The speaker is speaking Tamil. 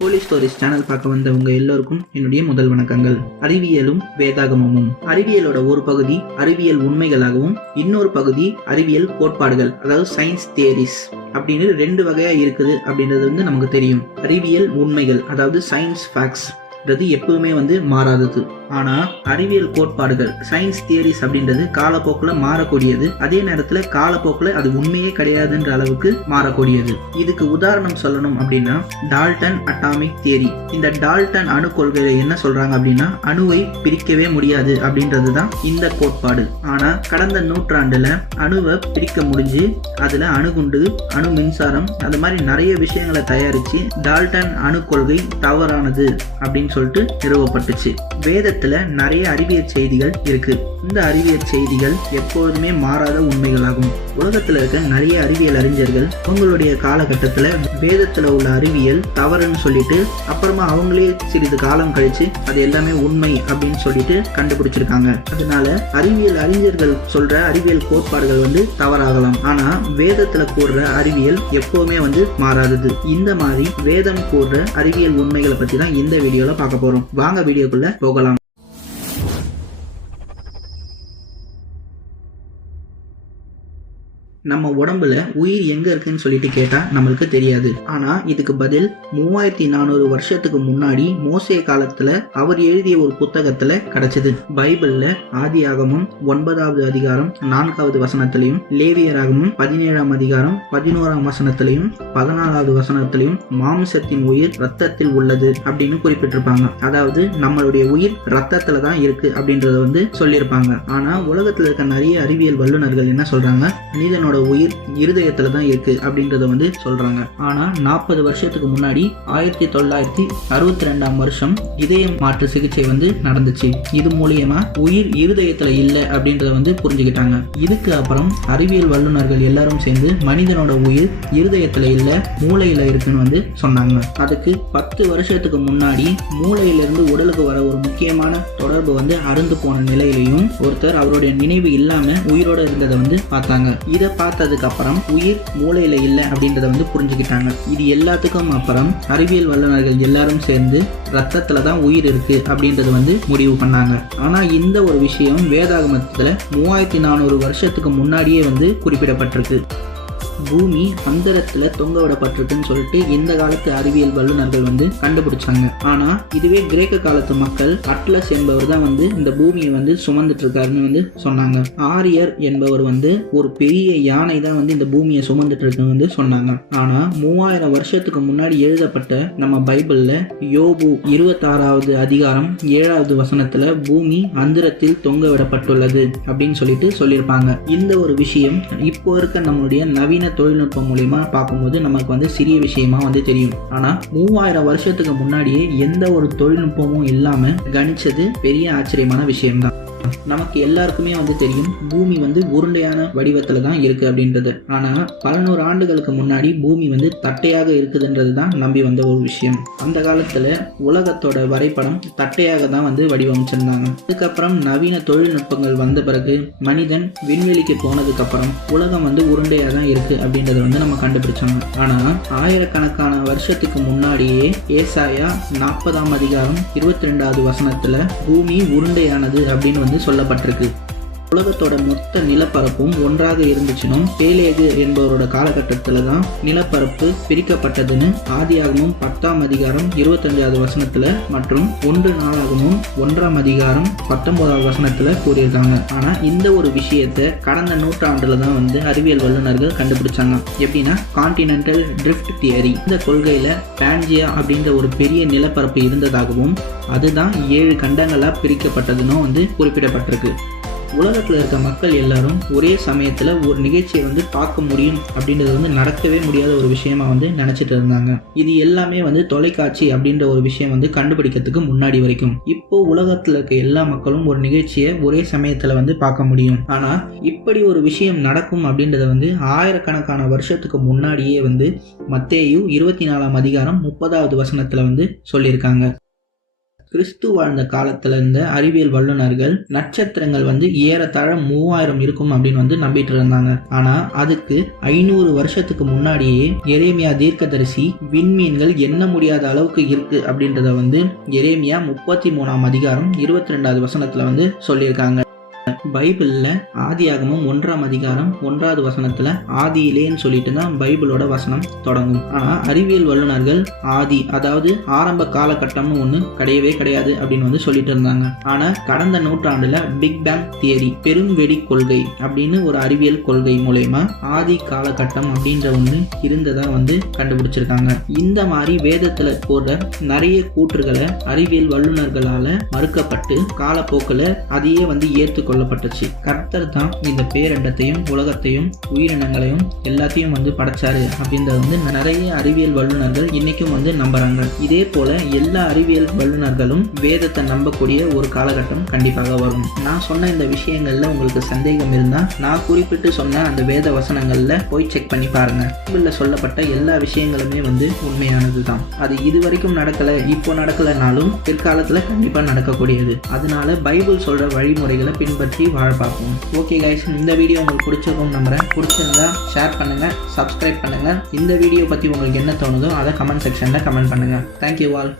ஹோலி ஸ்டோரிஸ் சேனல் பார்க்க வந்தவங்க எல்லோருக்கும் என்னுடைய முதல் வணக்கங்கள். அறிவியலும் வேதாகமமும். அறிவியலோட ஒரு பகுதி அறிவியல் உண்மைகளாகவும் இன்னொரு பகுதி அறிவியல் கோட்பாடுகள், அதாவது சயின்ஸ் தியரிஸ் அப்படின்னு ரெண்டு வகையா இருக்குது அப்படின்றது நமக்கு தெரியும். அறிவியல் உண்மைகள் அதாவது சயின்ஸ் ஃபேக்ட்ஸ் எப்பவுமே மாறாதது. ஆனா அறிவியல் கோட்பாடுகள் சயின்ஸ் தியரிஸ் அப்படின்றது காலப்போக்கில் மாறக்கூடியது. அதே நேரத்துல காலப்போக்கில் அது உண்மையே கிடையாதுன்ற அளவுக்கு மாறக்கூடியது. இதுக்கு உதாரணம் சொல்லணும் அப்படின்னா டால்டன் அட்டாமிக் தியரி. இந்த டால்டன் அணு கொள்கையில என்ன சொல்றாங்க அப்படின்னா அணுவை பிரிக்கவே முடியாது அப்படின்றதுதான் இந்த கோட்பாடு. ஆனா கடந்த நூற்றாண்டுல அணுவை பிரிக்க முடிஞ்சு அதுல அணுகுண்டு, அணு மின்சாரம், அது மாதிரி நிறைய விஷயங்களை தயாரிச்சு டால்டன் அணு கொள்கை தவறானது அப்படின்னு சொல்லிட்டு நிறுவப்பட்டுச்சு. வேதத்துல நிறைய அறிவியல் செய்திகள் இருக்கு. இந்த அறிவியல் செய்திகள் எப்போதுமே மாறாத உண்மைகளாகும். உலகத்துல இருக்க நிறைய அறிவியல் அறிஞர்கள் அவங்களுடைய காலகட்டத்துல வேதத்துல உள்ள அறிவியல் தவறுன்னு சொல்லிட்டு அப்புறமா அவங்களே சிறிது காலம் கழிச்சு அது எல்லாமே உண்மை அப்படின்னு சொல்லிட்டு கண்டுபிடிச்சிருக்காங்க. அதனால அறிவியல் அறிஞர்கள் சொல்ற அறிவியல் கோட்பாடுகள் தவறாகலாம். ஆனா வேதத்துல கூறுற அறிவியல் எப்பவுமே மாறாதது. இந்த மாதிரி வேதம் கூறுற அறிவியல் உண்மைகளை பத்தி தான் இந்த வீடியோல பார்க்க போறோம். வாங்க வீடியோக்குள்ள போகலாம். நம்ம உடம்புல உயிர் எங்க இருக்குன்னு சொல்லிட்டு கேட்டா நம்மளுக்கு தெரியாது. ஆனா இதுக்கு பதில் 3400 வருஷத்துக்கு முன்னாடி மோசே காலத்துல அவர் எழுதிய ஒரு புத்தகத்துல கிடைச்சது. பைபிள்ல ஆதியாகமம் 9வது அதிகாரம் 4வது வசனத்திலையும், லேவியராகமம் 17ஆம் அதிகாரம் 11ஆம் வசனத்திலையும் 14வது வசனத்திலையும் மாம்சத்தின் உயிர் ரத்தத்தில் உள்ளது அப்படின்னு குறிப்பிட்டிருப்பாங்க. அதாவது நம்மளுடைய உயிர் ரத்தத்துல தான் இருக்கு அப்படின்றத சொல்லியிருப்பாங்க. ஆனா உலகத்துல இருக்க நிறைய அறிவியல் வல்லுநர்கள் என்ன சொல்றாங்க, மனிதனோட உயிர் இருதயத்துல தான் இருக்கு அப்படின்றத சொல்றாங்க. ஆனா 40 வருஷத்துக்கு முன்னாடி 1962ஆம் வருஷம் இதய மாற்று சிகிச்சை நடந்துச்சு. இது மூலியமா உயிர் இருதயத்துல இல்ல அப்படின்றத புரிஞ்சுக்கிட்டாங்க. இதுக்கு அப்புறம் அறிவியல் வல்லுநர்கள் எல்லாரும் சேர்ந்து மனிதனோட உயிர் இருதயத்துல இல்ல மூளையில இருக்குன்னு சொன்னாங்க. அதுக்கு 10 வருஷத்துக்கு முன்னாடி மூளையில இருந்து உடலுக்கு வர ஒரு முக்கியமான தொடர்பு அறுந்து போன நிலையிலையும் ஒருத்தர் அவருடைய நினைவு இல்லாம உயிரோட இருந்ததை பார்த்தாங்க. இதை பார்த்ததுக்கு அப்புறம் உயிர் மூளையில இல்ல அப்படின்றத புரிஞ்சுக்கிட்டாங்க. இது எல்லாத்துக்கும் அப்புறம் அறிவியல் வல்லுநர்கள் எல்லாரும் சேர்ந்து ரத்தத்துல தான் உயிர் இருக்கு அப்படின்றது முடிவு பண்ணாங்க. ஆனா இந்த ஒரு விஷயம் வேதாகமத்துல 3400 வருஷத்துக்கு முன்னாடியே குறிப்பிடப்பட்டிருக்கு. பூமி அந்தரத்துல தொங்க விடப்பட்டிருக்குன்னு சொல்லிட்டு இந்த காலத்து அறிவியல் வல்லுநர்கள் கண்டுபிடிச்சாங்க. ஆனா இதுவே கிரேக்க காலத்து மக்கள் அட்லஸ் என்பவர் தான் இந்த பூமியை சுமந்துட்டு இருக்காருன்னு சொன்னாங்க. ஆரியர் என்பவர் ஒரு பெரிய யானை தான் இந்த பூமியை சுமந்துட்டு இருக்குன்னு சொன்னாங்க. ஆனா 3000 வருஷத்துக்கு முன்னாடி எழுதப்பட்ட நம்ம பைபிள்ல யோபு 26வது அதிகாரம் 7வது வசனத்துல பூமி அந்தரத்தில் தொங்க விடப்பட்டுள்ளது அப்படின்னு சொல்லியிருப்பாங்க. இந்த ஒரு விஷயம் இப்போ இருக்க நம்மளுடைய நவீன தொழில்நுட்பம் மூலியமா பார்க்கும்போது நமக்கு சிறிய விஷயமா தெரியும். ஆனா 3000 வருஷத்துக்கு முன்னாடியே எந்த ஒரு தொழில்நுட்பமும் இல்லாம கணிச்சது பெரிய ஆச்சரியமான விஷயம்தான். நமக்கு எல்லாருக்குமே தெரியும் பூமி உருண்டையான வடிவத்துல தான் இருக்கு அப்படின்றது. ஆனா பல நூறு ஆண்டுகளுக்கு முன்னாடி பூமி தட்டையாக இருக்குதுன்றது தான் நம்பி வந்த ஒரு விஷயம். அந்த காலத்துல உலகத்தோட வரைபடம் தட்டையாக தான் வடிவமைச்சிருந்தாங்க. அதுக்கப்புறம் நவீன தொழில்நுட்பங்கள் வந்த பிறகு மனிதன் விண்வெளிக்கு போனதுக்கு அப்புறம் உலகம் உருண்டையா தான் இருக்கு அப்படின்றத நம்ம கண்டுபிடிச்சாங்க. ஆனா ஆயிரக்கணக்கான வருஷத்துக்கு முன்னாடியே ஏசாயா 40ஆம் அதிகாரம் 22வது வசனத்துல பூமி உருண்டையானது அப்படின்னு சொல்லப்பட்டிருக்கு. உலகத்தோட மொத்த நிலப்பரப்பும் ஒன்றாக இருந்துச்சுனும் பேலேகு என்பவரோட காலகட்டத்துல தான் நிலப்பரப்பு பிரிக்கப்பட்டதுன்னு ஆதியாகமம் 10ஆம் அதிகாரம் 25வது வசனத்துல மற்றும் 1 நாளாகமும் 1ஆம் அதிகாரம் 19வது வசனத்துல கூறியிருக்காங்க. ஆனா இந்த ஒரு விஷயத்தை கடந்த நூற்றாண்டுல தான் அறிவியல் வல்லுநர்கள் கண்டுபிடிச்சாங்க. எப்படின்னா கான்டினென்டல் ட்ரிஃப்ட் தியரி. இந்த கொள்கையில பான்ஜியா அப்படின்ற ஒரு பெரிய நிலப்பரப்பு இருந்ததாகவும் அதுதான் 7 கண்டங்களா பிரிக்கப்பட்டதுன்னு குறிப்பிடப்பட்டிருக்கு. உலகத்துல இருக்க மக்கள் எல்லாரும் ஒரே சமயத்துல ஒரு நிகழ்ச்சியை பார்க்க முடியும் அப்படின்றது நடக்கவே முடியாத ஒரு விஷயமா நினைச்சிட்டு இருந்தாங்க. இது எல்லாமே தொலைக்காட்சி அப்படின்ற ஒரு விஷயம் கண்டுபிடிக்கிறதுக்கு முன்னாடி வரைக்கும். இப்போ உலகத்துல இருக்க எல்லா மக்களும் ஒரு நிகழ்ச்சியை ஒரே சமயத்துல பார்க்க முடியும். ஆனா இப்படி ஒரு விஷயம் நடக்கும் அப்படின்றத ஆயிரக்கணக்கான வருஷத்துக்கு முன்னாடியே மத்தேயு 24ஆம் அதிகாரம் 30வது வசனத்துல சொல்லியிருக்காங்க. கிறிஸ்து வாழ்ந்த காலத்துல இருந்த அறிவியல் வல்லுநர்கள் நட்சத்திரங்கள் வந்து ஏறத்தாழ 3000 இருக்கும் அப்படின்னு வந்து நம்பிட்டு இருந்தாங்க. ஆனா அதுக்கு 500 வருஷத்துக்கு முன்னாடியே எரேமியா தீர்க்கதரிசி விண்மீன்கள் எண்ண முடியாத அளவுக்கு இருக்கு அப்படின்றத வந்து எரேமியா 33ஆம் அதிகாரம் 22வது வசனத்துல வந்து சொல்லியிருக்காங்க. பைபிள்ல ஆதியாகமம் 1ஆம் அதிகாரம் 1வது வசனத்துல ஆதியிலேன்னு சொல்லிட்டு தான் பைபிளோட வசனம் தொடங்கும். ஆனா அறிவியல் வல்லுநர்கள் ஆதி, அதாவது ஆரம்ப காலகட்டம்னு ஒண்ணு கிடையவே கிடையாது அப்படின்னு வந்து சொல்லிட்டு இருந்தாங்க. ஆனா கடந்த நூற்றாண்டுல பிக் பேங் தியரி, பெரும் வெடி கொள்கை அப்படின்னு ஒரு அறிவியல் கொள்கை மூலமா ஆதி காலகட்டம் அப்படின்ற ஒண்ணு இருந்ததா வந்து கண்டுபிடிச்சிருக்காங்க. இந்த மாதிரி வேதத்துல போடுற நிறைய கூற்றுகளை அறிவியல் வல்லுநர்களால மறுக்கப்பட்டு காலப்போக்கில் அதையே வந்து ஏற்றுக்கொள்ளப்பட்டுச்சு. கர்த்தர் தான் இந்த பேரண்டத்தையும் உலகத்தையும் உயிரினங்களையும் எல்லாத்தையும் வந்து படைச்சாரு அப்படின்றத வந்து நிறைய அறிவியல் வல்லுநர்கள் இன்னைக்கும் வந்து நம்புறாங்க. இதே போல எல்லா அறிவியல் வல்லுநர்களும் வேதத்தை நம்பக்கூடிய ஒரு காலகட்டம் கண்டிப்பாக வரும். நான் சொன்ன இந்த விஷயங்கள்ல உங்களுக்கு சந்தேகம் இருந்தா நான் குறிப்பிட்டு சொன்ன அந்த வேத வசனங்கள்ல போய் செக் பண்ணி பாருங்க. பைபிள்ல சொல்லப்பட்ட எல்லா விஷயங்களுமே வந்து உண்மையானது தான். அது இதுவரைக்கும் நடக்கல, இப்போ நடக்கலனாலும் பிற்காலத்துல கண்டிப்பா நடக்கக்கூடியது. அதனால பைபிள் சொல்ற வழிமுறைகளை பின்பற்றி வாழ பார்ப்போம். ஓகே கைஸ், இந்த வீடியோ உங்களுக்கு பிடிச்சிருக்கும் நம்புறேன். பிடிச்சிருந்தா ஷேர் பண்ணுங்க, சப்ஸ்கிரைப் பண்ணுங்க. இந்த வீடியோ பத்தி உங்களுக்கு என்ன தோணுதோ அதை கமெண்ட் செக்ஷன்ல கமெண்ட் பண்ணுங்க. Thank you all.